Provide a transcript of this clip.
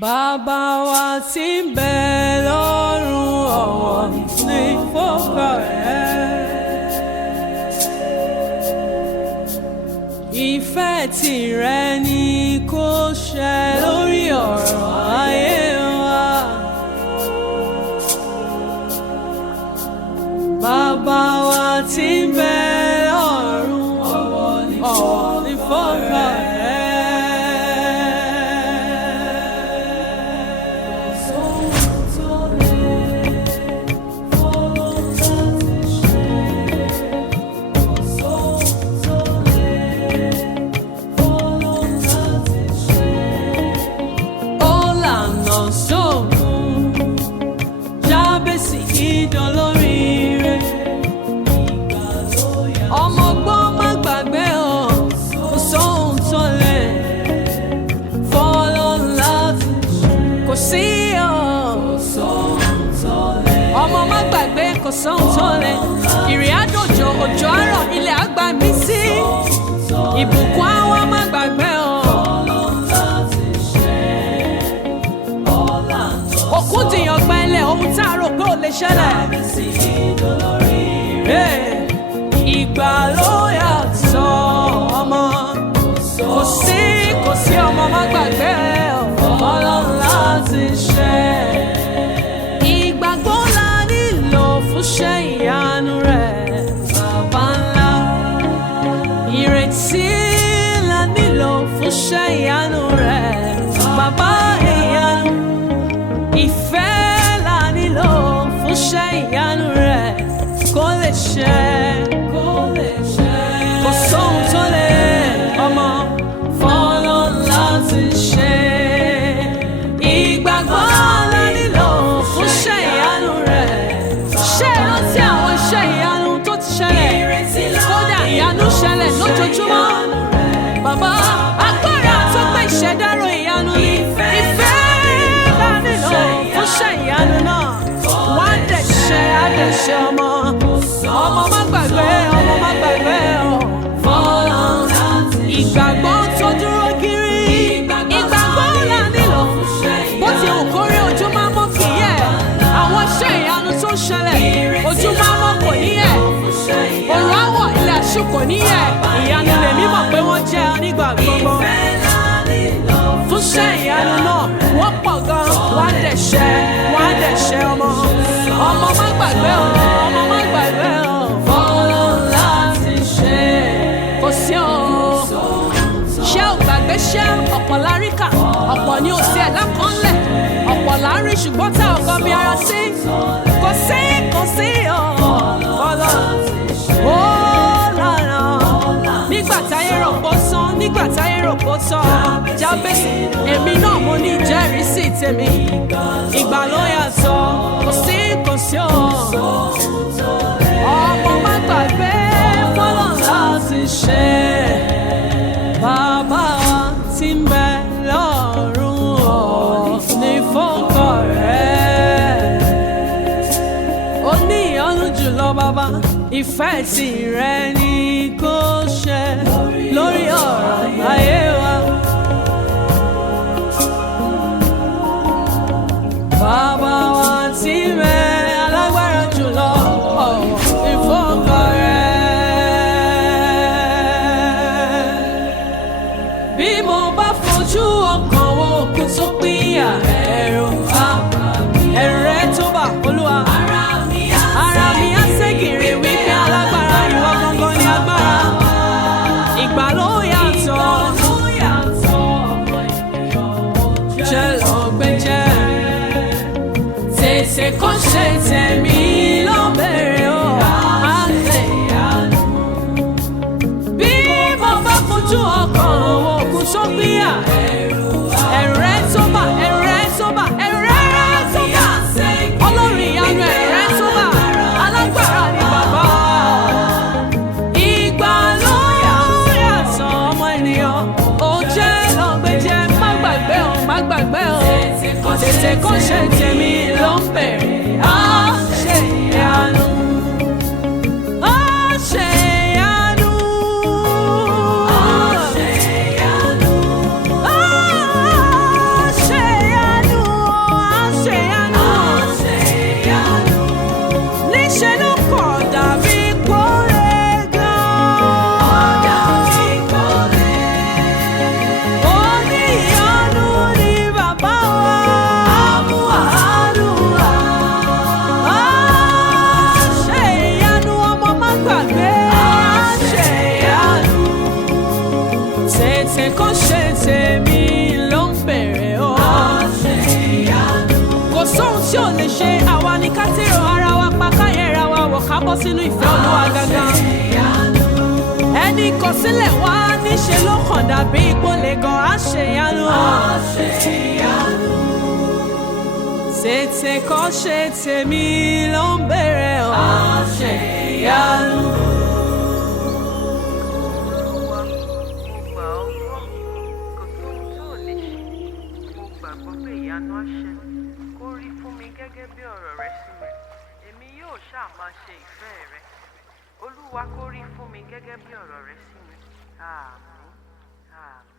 Bàbá wa tí ń bẹ lọ́run ọ̀wọ̀ ní fọ́kà rẹ̀. Ìfẹ́ tìrẹ ni kó ṣẹ lórí ọ̀rọ̀ ayé wa. Bàbá wa tí ń bẹ lọ́run ọ̀wọ̀ ní fọ́kà rẹ̀. Ọmọ má gbàgbé kò sóhun tó lè. Ìrìn àjòjò òjò àárọ̀ ilẹ̀ àgbà mí sí. Ìbùkún àwọn má gbàgbé o. Òkú dìyàn gbẹ́lẹ̀ ohun tá a rò pé ò lè ṣẹlẹ̀. Ìgbà ló yàtọ̀ ọmọ. Kò sí ọmọ má gbàgbé o. Ọlọ́run láti ṣe. Ìgbàgbọ́ la nílò fún iṣẹ́ ìyanu rẹ̀, bàbá ńlá. Ìrètí la nílò fún iṣẹ́ ìyanu rẹ̀, bàbá ìyanu. Ìfẹ́ la nílò fún iṣẹ́ ìyanu rẹ̀, kó lè ṣẹ. Kò sóhun tó lè ọmọ fọ́lọ́run láti ṣe. Ìgbàgbọ́ la nílò fún iṣẹ́ ìyanu rẹ̀. Ṣé rántí àwọn iṣẹ́ ìyanu tó ti ṣẹlẹ̀? Kódà ìyanu ṣẹlẹ̀ lójoojúmọ́. Bàbá agbára tó gbé ìṣẹ̀dárò ìyanu ni. Ìfẹ́ la nílò fún iṣẹ́ ìyanu náà. Wá dẹ̀ṣẹ̀ àdẹ̀ṣẹ̀ ọmọ. Ọmọ má gbàgbé, ọmọ má gbàgbé o. Ìgbàgbọ́ tó dúró kiri. Ìgbàgbọ́ la nílò. Bó ti hù kórí ojú máa mọ́ kì í yẹ̀. Àwọn iṣẹ́ ìyanu tó ń ṣẹlẹ̀. Ojú máa mọ́ kò ní yẹ̀. Òrùn àwọ̀ ilẹ̀ àṣù kò ní yẹ̀. Ìyanu lèmi mọ̀ pé wọ́n jẹ́ nígbà gbogbo. Fún iṣẹ́ ìyanu náà, wọ́n pọ̀ gan. Wá dẹ̀ṣẹ̀ ọmọ. Ọmọ má gbàgbé o, ọmọ má gbàgbé o. Fọ́lọ́run láti ṣe. Kò sí o. Ṣé ò gbàgbé ṣé ọ̀pọ̀ láríkà, ọ̀pọ̀ ni ò sí ẹ̀dá kan lẹ̀, ọ̀pọ̀ lárí ṣùgbọ́n tá ò kọ́ bí ara sí. Kò sí Ọlọ́run. Ó lànà. Nígbà táyé rò pó sán, nígbà táyé rò pó tán. Jábèsì, èmi náà mo ní ìjẹ́rìísí tèmi. Ìgbà ló yàtọ̀, kò sí o. Ọmọ má gbàgbé fọ́lọ́run láti ṣe. Bàbá wa tí ń bẹ lọ́run ọ̀ ní fọ́kọ̀ rẹ̀. Ó ní ìyọ́nú jùlọ bàbá, ìfẹ́ tìrẹ ni kó ṣẹ lórí ọ̀rọ̀ ayé wa. Bàbá wa tí ń bẹ alágbára jùlọ ọ̀ ní fọ́kọ̀ rẹ̀. Bí mo bá fojú ọkàn wo òkú tó pínyà, ẹ̀rù rẹ̀ tó bà Olúwa. Ara mi á ségèrè wípé alágbára ìwọ gangan ni agbára. Ìgbà ló yàtọ̀. Jẹ́ lọ́gbẹ́jẹ́. Tètè kó ṣe tẹ̀mí ló bẹ̀rẹ̀ o. Bí mo bá fojú ọkàn wo òkú tó pínyà, ẹ̀rù rẹ̀ tó bà. Ọlọ́run ìyanu ẹ̀rù rẹ̀ tó bà. Alágbára ni bàbá. Ìgbà ló yàtọ̀ ọmọ ènìyàn. Ó jẹ́ lọ́gbẹ́jẹ́, má gbàgbé o. Tètè kó ṣe tèmi ló ń bẹ̀rẹ̀. Á ṣe ìyanu. Á ṣe ìyanu. tètè kó ṣe tèmi ló ń bèrè o. Kò sóhun tí ò lè ṣe, àwa ni ká tèrò ara wa pa káyẹ̀ra wa wọ̀ ká bọ́ sínú ìfẹ́ Olúwa gangan. Ẹni kọ̀ sílẹ̀ wá níṣe ló kàn dàbí ìpolè gan àṣeyanu. Tètè kó ṣe tèmi ló ń bèrè o. Àṣeyanu. Olúwa, mo gbà ọ́ gbọ́, kò sóhun tó ò lè ṣe. Mo gbàgbọ́ pé ìyanu á ṣẹlẹ̀. Kó rí fún mi gẹ́gẹ́ bí ọ̀rọ̀ rẹ sí mi. Èmi yóò ṣáà máa ṣe ìfẹ́ rẹ. Olúwa, kó rí fún mi gẹ́gẹ́ bí ọ̀rọ̀ rẹ sí mi. Àmín. Àmín.